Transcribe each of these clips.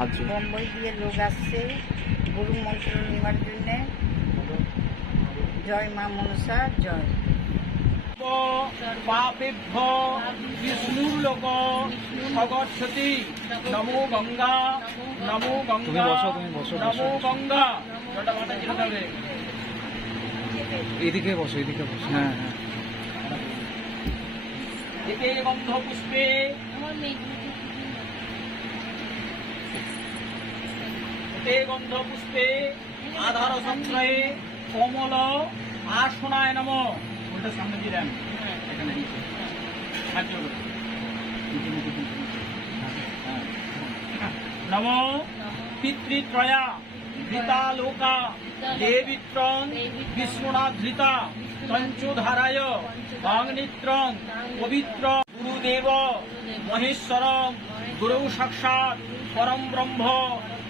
হাত জোড় দিয়ে লোক আসছে গুরু মন্ত্র নেওয়ার জন্যে। জয় মা মনসা জয়। পাপেভ্য বিষ্ণুর্লোক সগচ্ছতি নমো গঙ্গা নমো গঙ্গা। নমো গঙ্গা। এদিকে বসো এদিকে বসো। হ্যাঁ হ্যাঁ। এতে গন্ধ পুষ্পে। এতে গন্ধ পুষ্পে, আধার সংশ্রয়ে কমল আসনায় নম। ওটা সামনে দিয়ে। হ্যাঁ। নম। পিতৃত্রয়া। ধৃতা লোকা। দেবিত্রং। বিষ্ণুনা ধৃতা পঞ্চধারায়। বাংনিত্রং। পবিত্র। গুরুদেব মহেশ্বর গুরু সাক্ষাৎ পরম ব্রহ্ম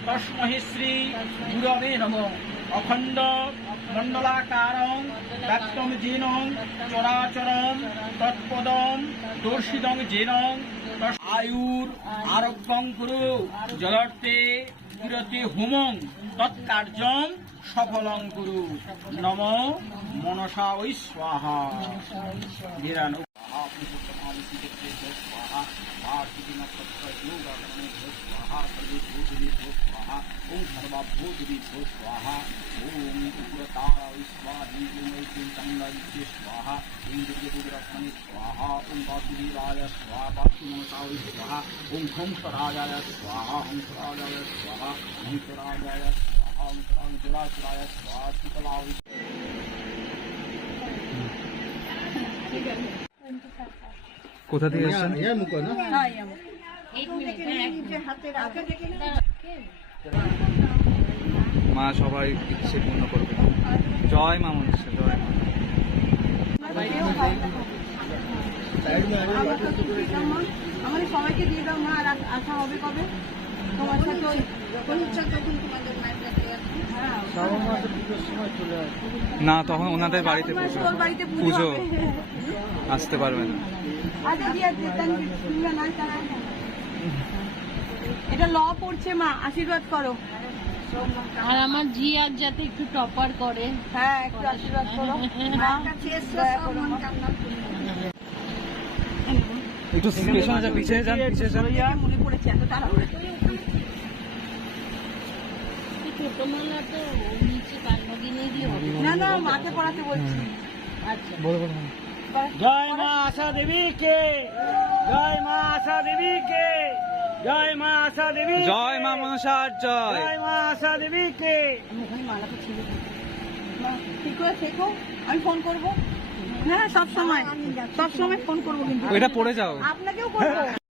তস্মহি শ্রী গুরবে নম অখণ্ড মণ্ডলাকারং ব্যক্তম জেনং চরাচরম তৎপদম দর্শিদং জেনং আয়ুর আরোগ্যং কুরু জগর্তে কিরতি হুমং তৎকার্যং সফলং কুরু নম মনসা স্বাহা दक्षिणपत्रयोगकरणे भो स्वाहा सर्वभूतिनि भो स्वाहा ॐ सर्वभूतिनि भो स्वाहा ॐ उग्रतारा विश्वादीयमैकीं चङ्गैत्ये स्वाहा ॐ दिव्यपुरत्मनि स्वाहा ॐ वासुदेवाय स्वाहा वासुमताय स्वाहा ॐ हंसराजाय स्वाहा हंसराजाय स्वाहा हंसराजाय स्वाहा हंसराजुरासुराय स्वाहा शुकलाय Thank you. কোথা থেকে রাখে মা সবাই ইচ্ছে পূর্ণ করবে। জয় মা মনসা জয় মা। আমাদের সবাইকে দিয়ে দাও মা আর আসা হবে কবে? তোমার সাথে যখন ইচ্ছা তখন তোমাদের মায়ের কাছে আসবে। না তখন ওনাদের বাড়িতে পুজো। বাড়িতে পুজো পুজো। হবে। আসতে পারবেন। না আচ্ছা এটা ল পড়ছে মা আশীর্বাদ করো। আর আমার জি আর যাতে একটু টপার করে। হ্যাঁ একটু আশীর্বাদ করো। মা কাছে এসো সব মন কামনা পূর্ণ। একটু পেছনে যান পিছিয়ে যান পিছিয়ে যান। মনে পড়েছে এত তাড়াহুড়ো তো নিচে কালবাগিনে দিয়ে না না মাকে পড়াতে বলছি। আচ্ছা। বলো বলো জয় মা আশা দেবী কে জয় মা আশা দেবী কে জয় মা আশা দেবী জয় মা মনসার জয়। জয় মা আশা দেবী কে আমি মালাটা ছিল ঠিক করে থেকো আমি ফোন করব? হ্যাঁ সব সময়। সব সময় ফোন করব কিন্তু। এটা পড়ে যাও। আপনাকেও করব।